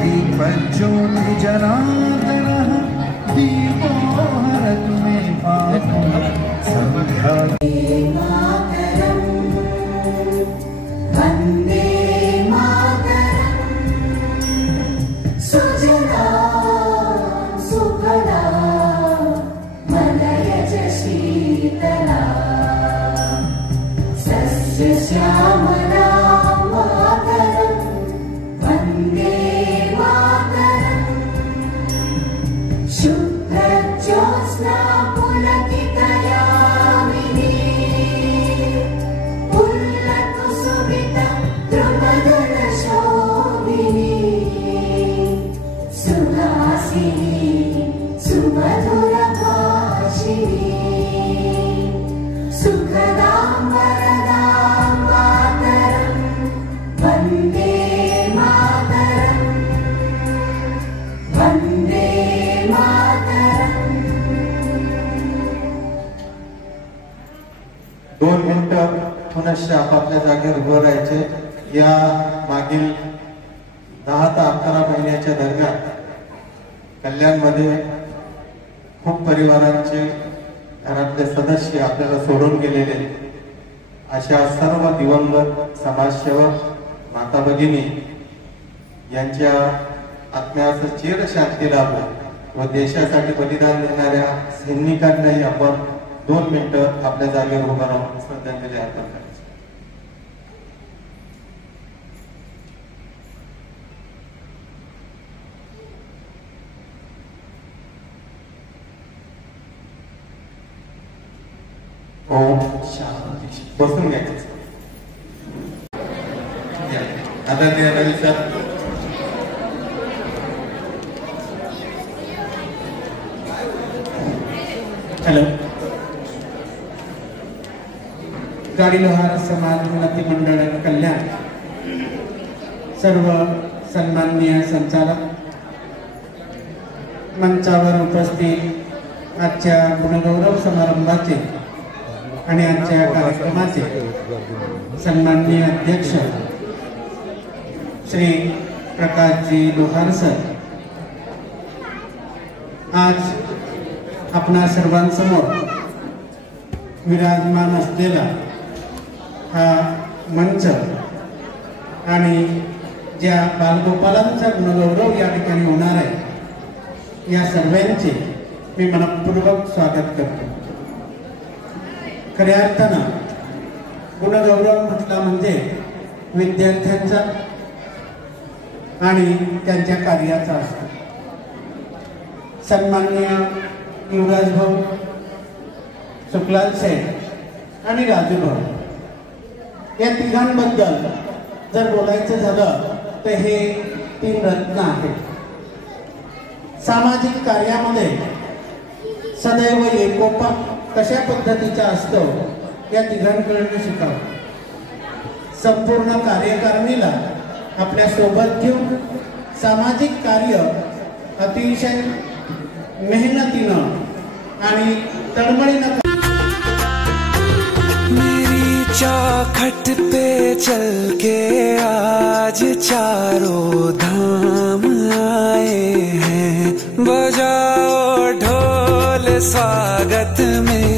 दीपज्योति जनार्दनः दीपो हरतु मे पापं संध्या पुनश्च आपापल्या जागेवर उभं राहायचे। या मागील 10 ते 11 महिन्याच्या दरम्यान कल्याणमध्ये खूप परिवारांचे घरातले सदस्य आपल्याला सोडून गेलेले, अशा सर्व दिवंगत समाजसेवक माता भगिनी यांच्या आत्म्याचं चिर शांती लाभो व देशासाठी बलिदान देणाऱ्या सैनिकांनाही आपण 2 मिनिटं आपल्या जागेवर उभं राहून श्रद्धांजली अर्पण करायची। ओम शांती। बसून घ्यायचं आता ते रवी सर हॅलो। गाडी लोहार समाज उन्नती मंडळ कल्याण सर्व सन्माननीय संचालक, मंचावर उपस्थित आजच्या गुणगौरव समारंभाचे आणि आजच्या कार्यक्रमाचे सन्माननीय अध्यक्ष श्री प्रकाशजी लोहार सर, आज आपणा सर्वांसमोर विराजमान असलेला हा मंच आणि ज्या बालगोपालांचा गुणगौरव या ठिकाणी होणार आहे, या सर्वांचे मी मनपूर्वक स्वागत करतो। खऱ्या अर्थानं गुणगौरव म्हटला म्हणजे विद्यार्थ्यांचा आणि त्यांच्या कार्याचा असतो। सन्माननीय युवराज भाऊ, सुखलाल सेठ आणि राजू भाऊ या तिघांबद्दल जर बोलायचं झालं तर हे 3 रत्न आहेत। सामाजिक कार्यामध्ये सदैव एकोपा कशा पद्धतीचा असतो या तिघांकडून शिकावं। संपूर्ण कार्यकारिणीला आपल्या सोबत घेऊन सामाजिक कार्य अतिशय मेहनतीनं आणि तळमळीनं चौखट पे चल के आज चारों धाम आए हैं, बजाओ ढोल स्वागत में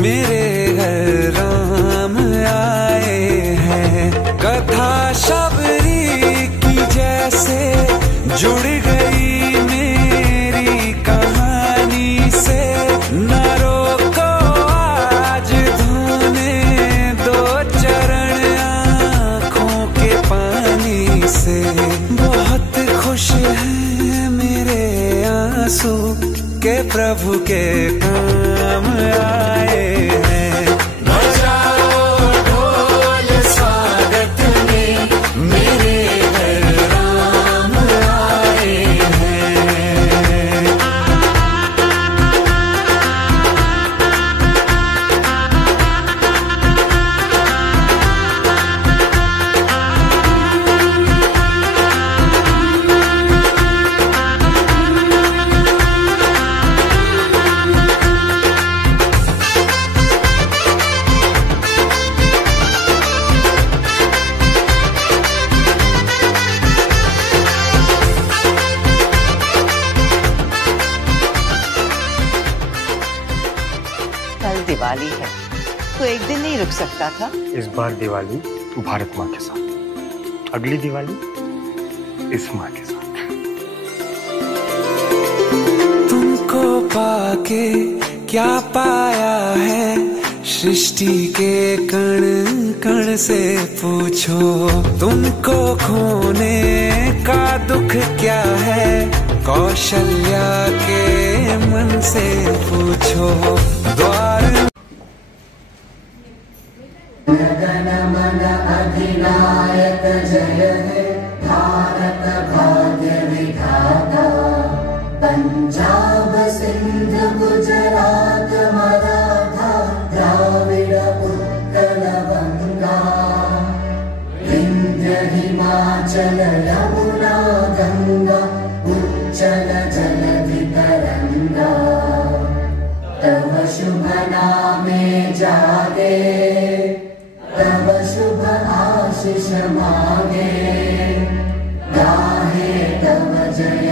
मेरे घर राम आए हैं। कथा शबरी की जैसे जुड़ गई मेरी कहानी से, न रोको आज धोने से। बहुत खुश हैं मेरे आंसू के प्रभु के काम आए हैं। बजाओ ढोल स्वागत में मेरे घर राम आए हैं। दिवाली है, तो एक दिन नहीं रुक सकता था? इस बार दिवाली भारत माँ के साथ, अगली दिवाली इस माँ के साथ। तुमको पाके क्या पाया है, सृष्टि के कण कण से पूछो। तुमको खोने का दुख क्या है, कौशल्या के मन से पूछो। द्वार गण मन अधिनायक जय हे भारत भाग्य विधाता। पंजाब सिंध गुजरात मराठा द्राविड उत्कल बंगा। विंध्य हिमाचल यमुना गंगा उच्चल जलधि तरंगा। तव शुभ नामे जागे, तव शुभ आशीष मांगे। गाहे तव जय